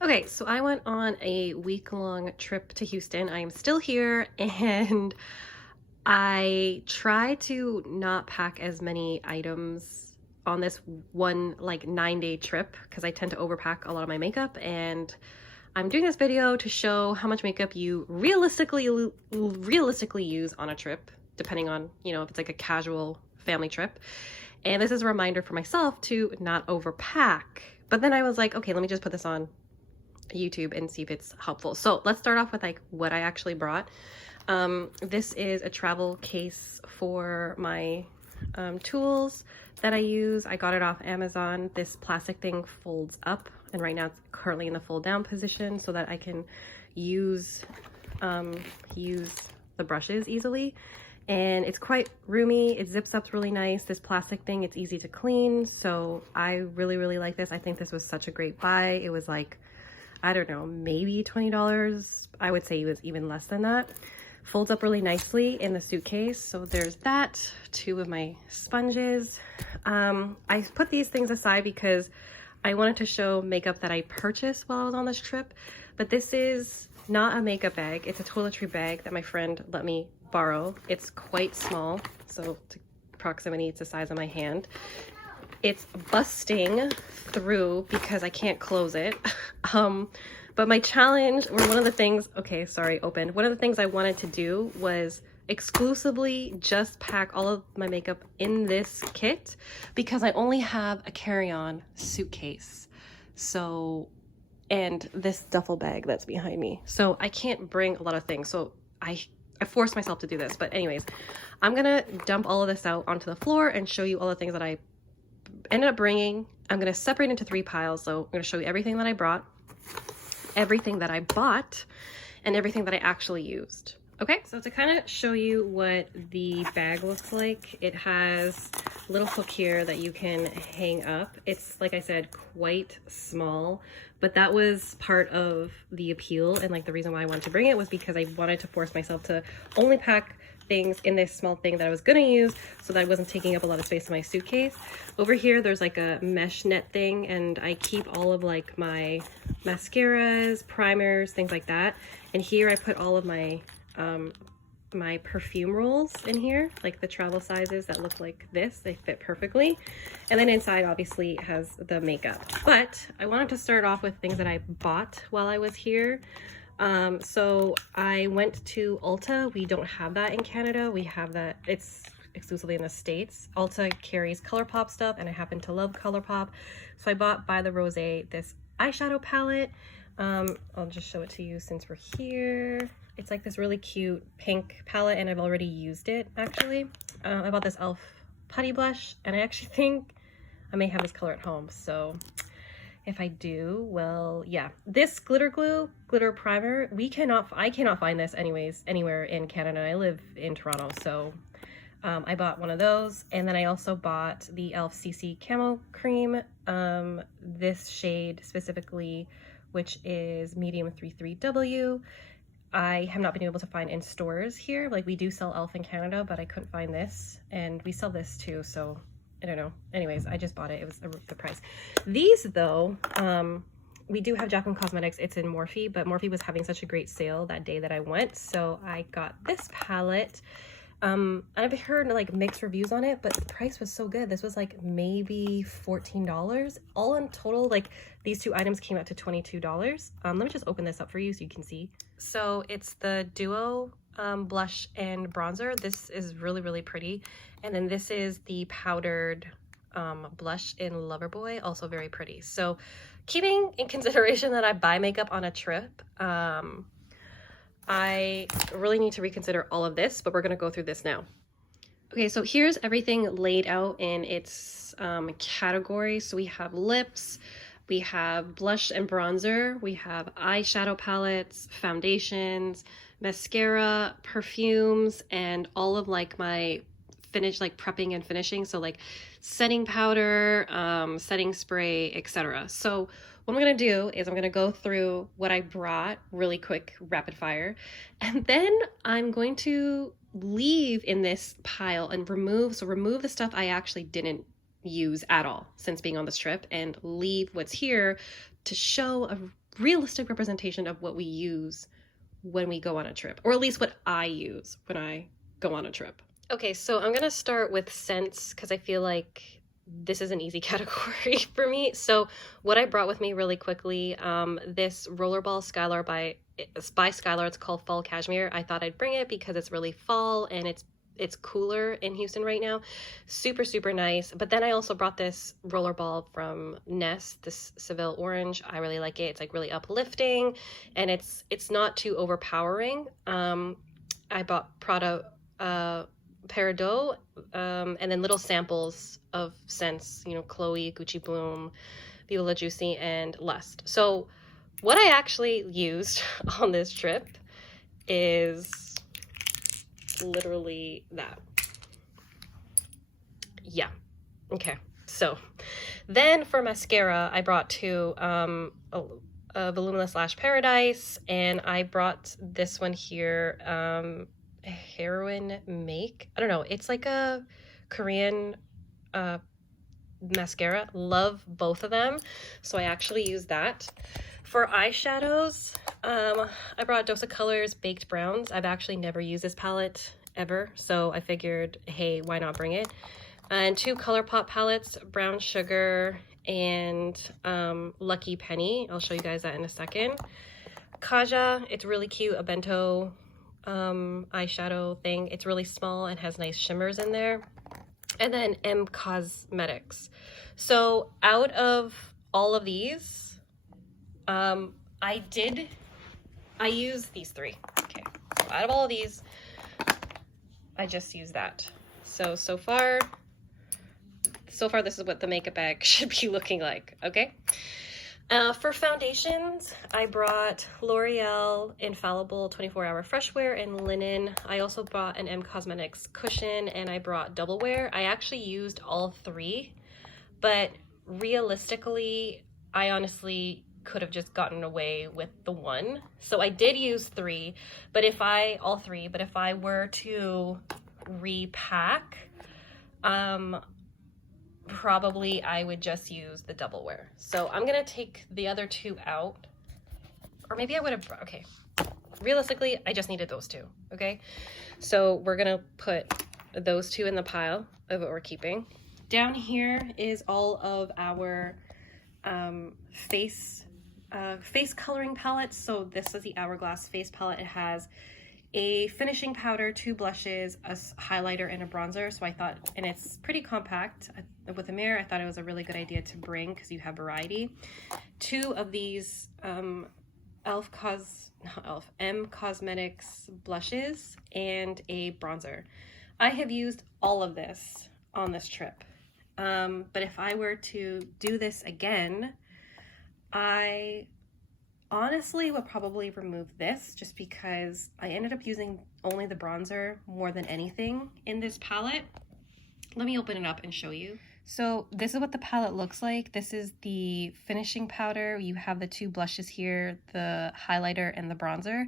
Okay, so I went on a week-long trip to Houston. I am still here and I try to not pack as many items on this one like 9-day trip because I tend to overpack a lot of my makeup, and I'm doing this video to show how much makeup you realistically use on a trip, depending on, if it's like a casual family trip. And this is a reminder for myself to not overpack. But then I was like, okay, let me just put this on YouTube and see if it's helpful. So let's start off with like what I actually brought. This is a travel case for my tools that I use. I got it off Amazon. This plastic thing folds up, and right now it's currently in the fold down position so that I can use the brushes easily. And it's quite roomy. It zips up really nice. This plastic thing, it's easy to clean. So I really like this. I think this was such a great buy. It was like, I don't know, maybe $20. I would say it was even less than that. Folds up really nicely in the suitcase. So there's that. 2 of my sponges. I put these things aside because I wanted to show makeup that I purchased while I was on this trip. But this is not a makeup bag. It's a toiletry bag that my friend let me borrow. It's quite small. So to proximity, it's the size of my hand. It's busting through because I can't close it. But my challenge, or one of the things, okay, sorry, open. One of the things I wanted to do was exclusively just pack all of my makeup in this kit because I only have a carry-on suitcase. So, and this duffel bag that's behind me. So I can't bring a lot of things. So I forced myself to do this. But anyways, I'm gonna dump all of this out onto the floor and show you all the things that I ended up bringing. I'm going to separate into 3 piles. So I'm going to show you everything that I brought, everything that I bought, and everything that I actually used. Okay, so to kind of show you what the bag looks like, it has a little hook here that you can hang up. It's, like I said, quite small, but that was part of the appeal, and like the reason why I wanted to bring it was because I wanted to force myself to only pack things in this small thing that I was gonna use so that I wasn't taking up a lot of space in my suitcase. Over here there's like a mesh net thing, and I keep all of like my mascaras, primers, things like that. And here I put all of my my perfume rolls in here, like the travel sizes that look like this. They fit perfectly. And then inside obviously it has the makeup. But I wanted to start off with things that I bought while I was here. So I went to Ulta. We don't have that in Canada. We have that, it's exclusively in the States. Ulta carries ColourPop stuff, and I happen to love ColourPop. So I bought By the Rose this eyeshadow palette. I'll just show it to you since we're here. It's like this really cute pink palette, and I've already used it actually. I bought this e.l.f. putty blush, and I actually think I may have this color at home. So if I do, well, yeah. This glitter glue, glitter primer, I cannot find this anywhere in Canada. I live in Toronto, so I bought one of those. And then I also bought the e.l.f. CC Camo Cream, this shade specifically, which is medium 33W. I have not been able to find in stores here. Like, we do sell e.l.f. in Canada, but I couldn't find this. And we sell this too, so I don't know. Anyways, I just bought it. It was the price. These though, we do have Jaclyn Cosmetics. It's in Morphe, but Morphe was having such a great sale that day that I went, so I got this palette. I've heard like mixed reviews on it, but the price was so good. This was like maybe $14. All in total, like these 2 items came out to $22. Let me just open this up for you so you can see. So it's the Duo blush and bronzer. This is really pretty. And then this is the powdered blush in Loverboy, also very pretty. So keeping in consideration that I buy makeup on a trip, I really need to reconsider all of this, but we're going to go through this now. Okay, so here's everything laid out in its categories. So we have lips, we have blush and bronzer, we have eyeshadow palettes, foundations, mascara, perfumes, and all of like my finish, like prepping and finishing. So like setting powder, setting spray, etc. So what I'm going to do is I'm going to go through what I brought really quick, rapid fire, and then I'm going to leave in this pile and remove the stuff I actually didn't use at all since being on this trip, and leave what's here to show a realistic representation of what we use when we go on a trip, or at least what I use when I go on a trip. Okay, so I'm gonna start with scents because I feel like this is an easy category for me. So what I brought with me really quickly, this Rollerball Skylar by Skylar, it's called Fall Cashmere. I thought I'd bring it because it's really fall and it's cooler in Houston right now. Super, super nice. But then I also brought this Rollerball from Nest, this Seville Orange. I really like it. It's like really uplifting and it's not too overpowering. I bought Prada Peridot, and then little samples of scents, you know, Chloe, Gucci Bloom, Viola Juicy, and Lust. So what I actually used on this trip is literally that. Yeah. Okay. So then for mascara, I brought two, Voluminous Lash Paradise, and I brought this one here, Heroin Make. I don't know. It's like a Korean mascara. Love both of them. So I actually use that. For eyeshadows, I brought Dose of Colors Baked Browns. I've actually never used this palette ever, so I figured, hey, why not bring it? And two ColourPop palettes, Brown Sugar and Lucky Penny. I'll show you guys that in a second. Kaja, it's really cute, a bento eyeshadow thing. It's really small and has nice shimmers in there. And then M Cosmetics. So out of all of these, I use these three. Okay, so out of all of these, I just use that. So far this is what the makeup bag should be looking like, okay? For foundations, I brought L'Oreal Infallible 24-Hour Fresh Wear and Linen. I also brought an M Cosmetics cushion, and I brought Double Wear. I actually used all three, but realistically, I honestly could have just gotten away with the one. So I did use all three, but if I were to repack, probably I would just use the Double Wear. So I'm gonna take the other two out, or maybe I would have, okay. Realistically, I just needed those two, okay? So we're gonna put those two in the pile of what we're keeping. Down here is all of our face coloring palettes. So this is the Hourglass face palette. It has a finishing powder, two blushes, a highlighter, and a bronzer. So I thought, and it's pretty compact with a mirror. I thought it was a really good idea to bring because you have variety. Two of these M Cosmetics blushes and a bronzer. I have used all of this on this trip. But if I were to do this again, I honestly would probably remove this just because I ended up using only the bronzer more than anything in this palette. Let me open it up and show you. So this is what the palette looks like. This is the finishing powder. You have the two blushes here, the highlighter and the bronzer.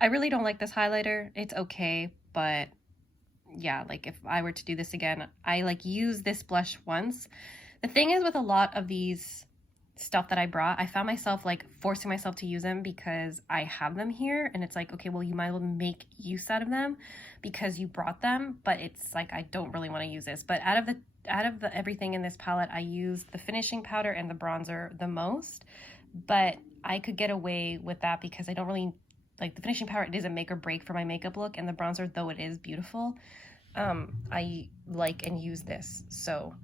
I really don't like this highlighter. It's okay, but yeah, like if I were to do this again, I like use this blush once. The thing is with a lot of these stuff that I brought, I found myself like forcing myself to use them because I have them here, and it's like, okay, well, you might as well make use out of them because you brought them, but it's like I don't really want to use this. But out of the everything in this palette, I used the finishing powder and the bronzer the most, but I could get away with that because I don't really like the finishing powder. It doesn't make or break for my makeup look, and the bronzer, though it is beautiful, I like and use this. So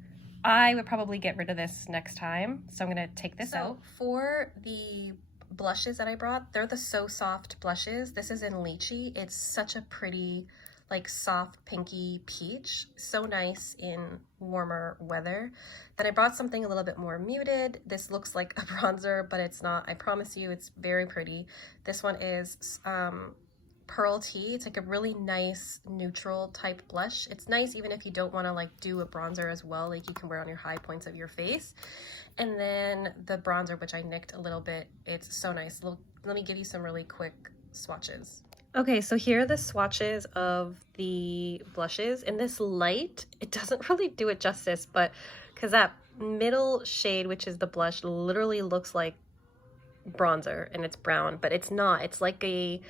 I would probably get rid of this next time. So I'm going to take this out. For the blushes that I brought, they're the So Soft blushes. This is in Lychee. It's such a pretty, like soft pinky peach. So nice in warmer weather. Then I brought something a little bit more muted. This looks like a bronzer, but it's not. I promise you, it's very pretty. This one is Pearl Tea. It's like a really nice neutral type blush. It's nice even if you don't want to like do a bronzer as well, like you can wear on your high points of your face. And then the bronzer, which I nicked a little bit, it's so nice. Let me give you some really quick swatches. Okay, so here are the swatches of the blushes. In this light, it doesn't really do it justice, but because that middle shade, which is the blush, literally looks like bronzer and it's brown, but it's not. It's like a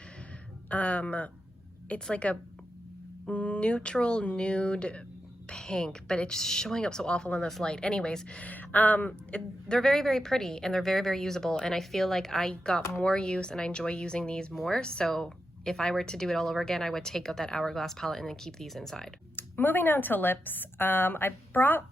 neutral nude pink, but it's showing up so awful in this light. Anyways, they're very, very pretty and they're very, very usable. And I feel like I got more use and I enjoy using these more. So if I were to do it all over again, I would take out that Hourglass palette and then keep these inside. Moving down to lips, I brought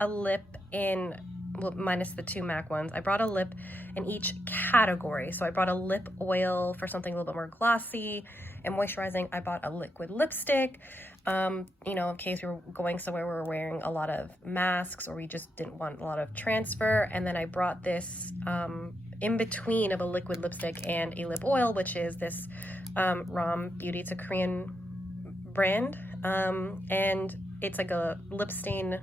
a lip in, well, minus the 2 MAC ones, I brought a lip in each category. So I brought a lip oil for something a little bit more glossy and moisturizing. I bought a liquid lipstick, you know, in case we were going somewhere where we're wearing a lot of masks or we just didn't want a lot of transfer. And then I brought this in between of a liquid lipstick and a lip oil, which is this Rom Beauty. It's a Korean brand, and it's like a lip stain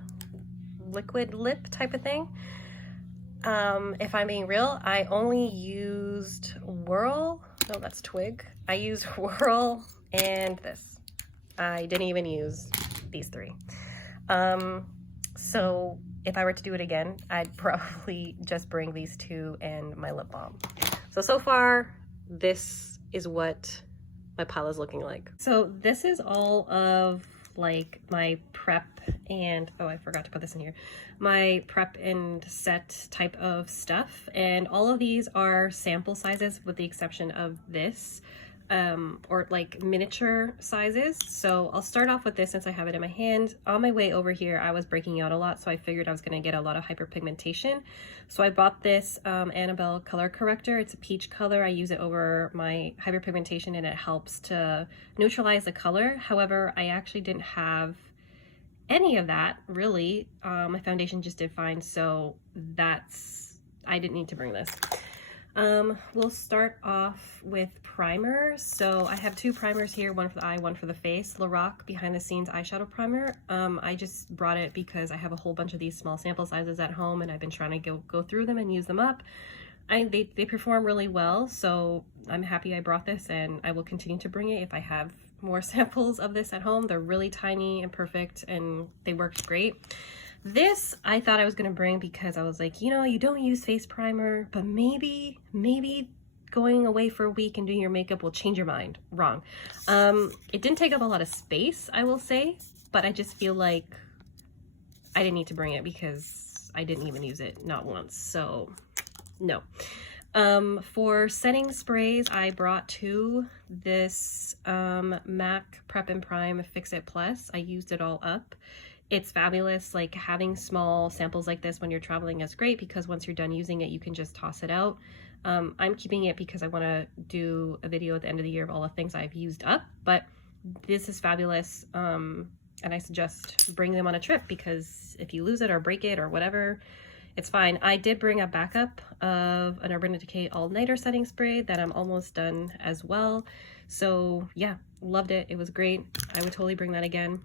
liquid lip type of thing. If I'm being real, I only used Whirl. No, that's Twig. I used Whirl and this. I didn't even use these 3. So if I were to do it again, I'd probably just bring these 2 and my lip balm. So far, this is what my palette is looking like. So this is all of like my prep and, oh, I forgot to put this in here, my prep and set type of stuff. And all of these are sample sizes with the exception of this, or like miniature sizes. So I'll start off with this since I have it in my hand. On my way over here, I was breaking out a lot, so I figured I was gonna get a lot of hyperpigmentation. So I bought this Annabelle color corrector. It's a peach color. I use it over my hyperpigmentation and it helps to neutralize the color. However, I actually didn't have any of that really. My foundation just did fine, so I didn't need to bring this. We'll start off with primer. So I have 2 primers here, one for the eye, one for the face. Lorac Behind the Scenes eyeshadow primer. I just brought it because I have a whole bunch of these small sample sizes at home and I've been trying to go through them and use them up. They perform really well, so I'm happy I brought this and I will continue to bring it if I have more samples of this at home. They're really tiny and perfect and they worked great. This I thought I was going to bring because I was like, you know, you don't use face primer, but maybe going away for a week and doing your makeup will change your mind. Wrong. It didn't take up a lot of space, I will say, but I just feel like I didn't need to bring it because I didn't even use it, not once. So no. For setting sprays, I brought 2. This MAC Prep and Prime Fix It Plus. I used it all up. It's fabulous. Like, having small samples like this when you're traveling is great because once you're done using it, you can just toss it out. I'm keeping it because I want to do a video at the end of the year of all the things I've used up, but this is fabulous. And I suggest bring them on a trip because if you lose it or break it or whatever, it's fine. I did bring a backup of an Urban Decay All-Nighter setting spray that I'm almost done as well. So yeah, loved it. It was great. I would totally bring that again.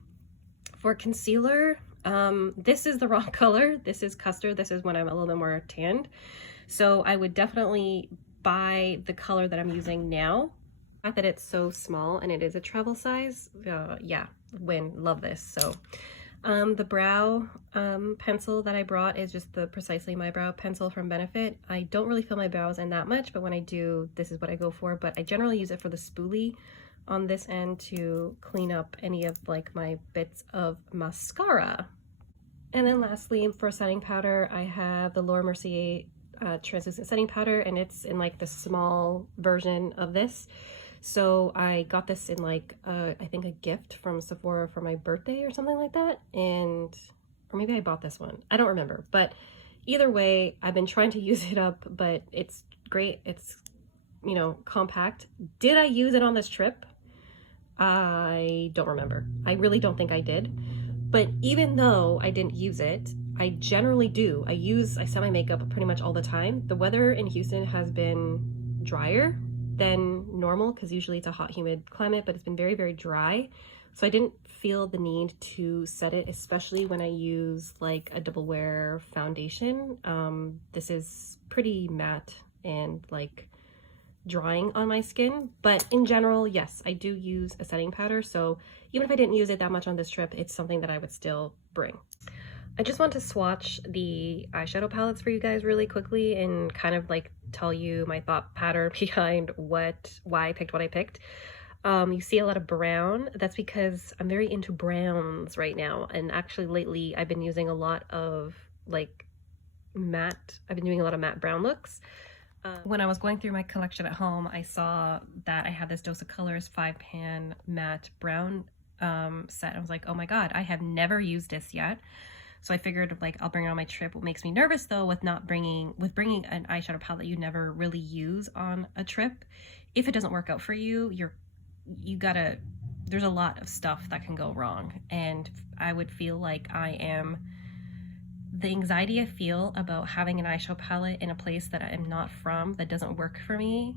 For concealer, this is the wrong color. This is Custard. This is when I'm a little bit more tanned. So I would definitely buy the color that I'm using now. The fact that it's so small and it is a travel size, yeah, love this. So the brow pencil that I brought is just the Precisely My Brow pencil from Benefit. I don't really fill my brows in that much, but when I do, this is what I go for. But I generally use it for the spoolie on this end to clean up any of like my bits of mascara. And then lastly, for setting powder, I have the Laura Mercier translucent setting powder, and it's in like the small version of this. So I got this in like I think a gift from Sephora for my birthday or something like that, or maybe I bought this one, I don't remember. But either way, I've been trying to use it up, but it's great. It's, you know, compact. Did I use it on this trip? I don't remember. I really don't think I did. But even though I didn't use it, I generally do. I set my makeup pretty much all the time. The weather in Houston has been drier than normal because usually it's a hot, humid climate, but it's been very, very dry. So I didn't feel the need to set it, especially when I use like a double wear foundation. This is pretty matte and like drying on my skin, but in general, yes, I do use a setting powder. So even if I didn't use it that much on this trip, it's something that I would still bring. I just want to swatch the eyeshadow palettes for you guys really quickly and kind of like tell you my thought pattern behind why I picked what I picked. You see a lot of brown. That's because I'm very into browns right now. And actually lately I've been using a lot of like matte, I've been doing a lot of matte brown looks. When I was going through my collection at home, I saw that I had this Dose of Colors 5-pan matte brown set. I was like, oh my God, I have never used this yet. So I figured like I'll bring it on my trip. What makes me nervous though with bringing an eyeshadow palette you never really use on a trip, if it doesn't work out for you, there's a lot of stuff that can go wrong. And I would feel like the anxiety I feel about having an eyeshadow palette in a place that I am not from, that doesn't work for me,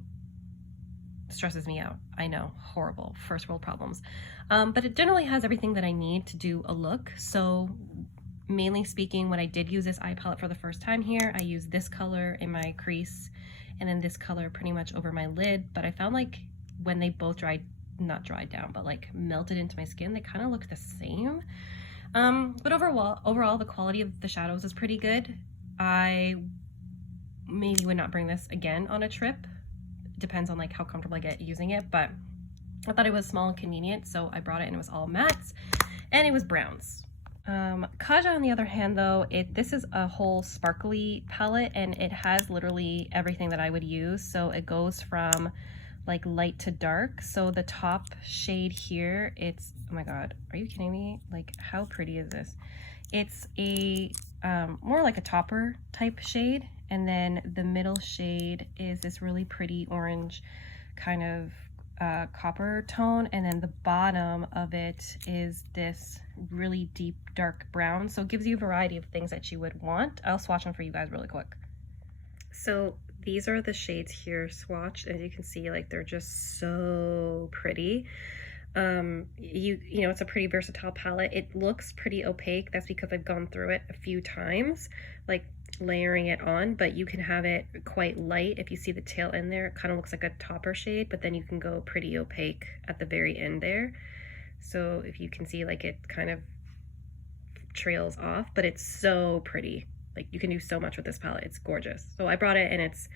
stresses me out. I know, horrible, first world problems. But it generally has everything that I need to do a look. So mainly speaking, when I did use this eye palette for the first time here, I used this color in my crease and then this color pretty much over my lid. But I found like when they both not dried down, but like melted into my skin, they kind of look the same. But overall, the quality of the shadows is pretty good. I maybe would not bring this again on a trip. Depends on like how comfortable I get using it, but I thought it was small and convenient, so I brought it and it was all mattes and it was browns. Kaja on the other hand though, this is a whole sparkly palette and it has literally everything that I would use. So it goes from like light to dark. So the top shade here, it's, oh my God, are you kidding me? Like how pretty is this? It's a more like a topper type shade, and then the middle shade is this really pretty orange kind of copper tone, and then the bottom of it is this really deep dark brown. So it gives you a variety of things that you would want. I'll swatch them for you guys really quick. So these are the shades here swatched. As you can see, like they're just so pretty. You know, it's a pretty versatile palette. It looks pretty opaque. That's because I've gone through it a few times, like layering it on, but you can have it quite light. If you see the tail end there, it kind of looks like a topper shade, but then you can go pretty opaque at the very end there. So if you can see, like it kind of trails off, but it's so pretty. Like you can do so much with this palette. It's gorgeous. So I brought it and it's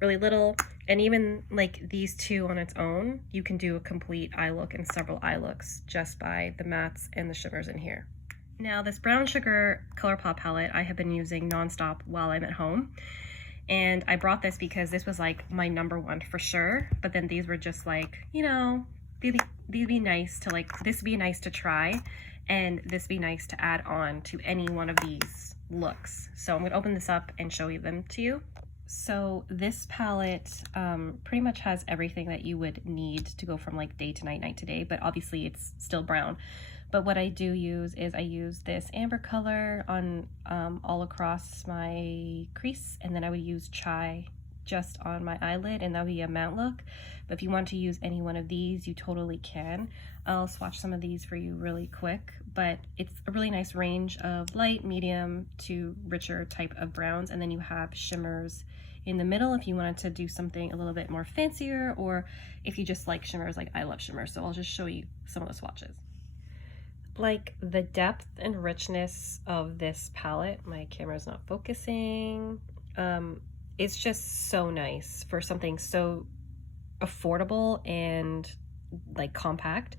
really little, and even like these two on its own, you can do a complete eye look and several eye looks just by the mattes and the shimmers in here. Now this Brown Sugar ColourPop palette I have been using nonstop while I'm at home, and I brought this because this was like my #1 for sure, but then these were just like, you know, they'd be nice to like, this would be nice to try, and this would be nice to add on to any one of these looks. So I'm gonna open this up and show them to you. So this palette pretty much has everything that you would need to go from like day to night, night to day, but obviously it's still brown. But what I do use is I use this amber color on all across my crease, and then I would use Chai just on my eyelid, and that would be a matte look. But if you want to use any one of these, you totally can. I'll swatch some of these for you really quick, but it's a really nice range of light, medium to richer type of browns, and then you have shimmers in the middle if you wanted to do something a little bit more fancier, or if you just like shimmers. Like I love shimmers, so I'll just show you some of the swatches. Like the depth and richness of this palette, my camera's not focusing, it's just so nice for something so affordable and like compact.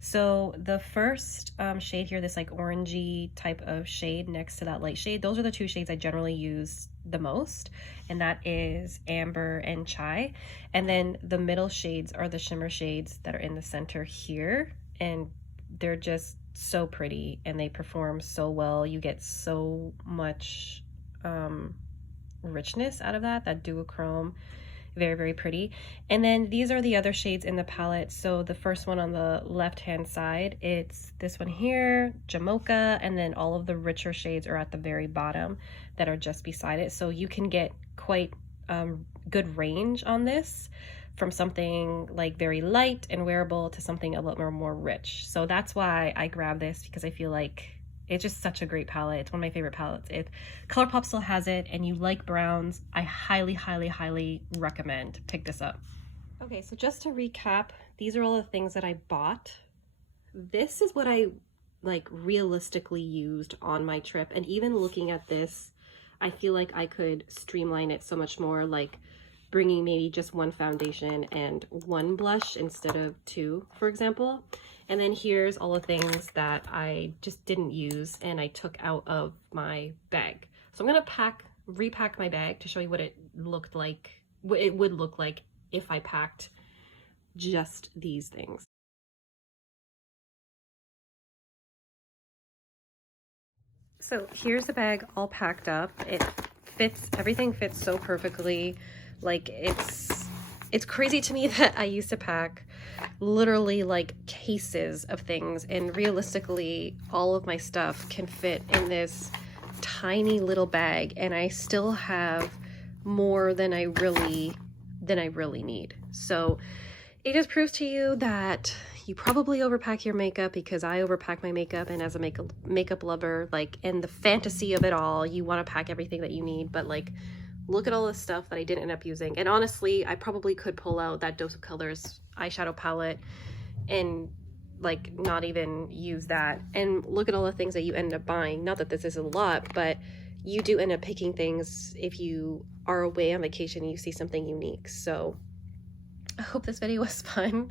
So the first shade here, this like orangey type of shade next to that light shade, those are the two shades I generally use the most, and that is Amber and Chai. And then the middle shades are the shimmer shades that are in the center here, and they're just so pretty and they perform so well. You get so much richness out of that duochrome. Very, very pretty. And then these are the other shades in the palette. So the first one on the left hand side, it's this one here, Jamocha, and then all of the richer shades are at the very bottom that are just beside it. So you can get quite good range on this, from something like very light and wearable to something a little more rich. So that's why I grabbed this, because I feel like it's just such a great palette. It's one of my favorite palettes. If ColourPop still has it and you like browns, I highly, highly, highly recommend pick this up. Okay, so just to recap, these are all the things that I bought. This is what I like realistically used on my trip, and even looking at this, I feel like I could streamline it so much more. Like bringing maybe just one foundation and one blush instead of two, for example. And then here's all the things that I just didn't use and I took out of my bag. So I'm gonna repack my bag to show you what it looked like, what it would look like if I packed just these things. So here's the bag all packed up. It fits, everything fits so perfectly. Like it's crazy to me that I used to pack literally like cases of things, and realistically all of my stuff can fit in this tiny little bag, and I still have more than I really need. So it just proves to you that you probably overpack your makeup, because I overpack my makeup, and as a makeup lover, like, in the fantasy of it all, you want to pack everything that you need, but like, look at all the stuff that I didn't end up using. And honestly, I probably could pull out that Dose of Colors eyeshadow palette and like not even use that. And look at all the things that you end up buying. Not that this is a lot, but you do end up picking things if you are away on vacation and you see something unique. So I hope this video was fun.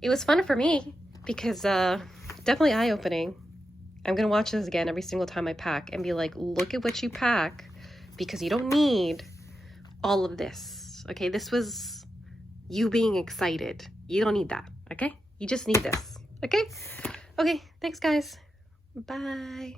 It was fun for me because definitely eye-opening. I'm gonna watch this again every single time I pack and be like, look at what you pack, because you don't need all of this. Okay, this was you being excited. You don't need that, okay? You just need this, okay? Okay, thanks guys. Bye.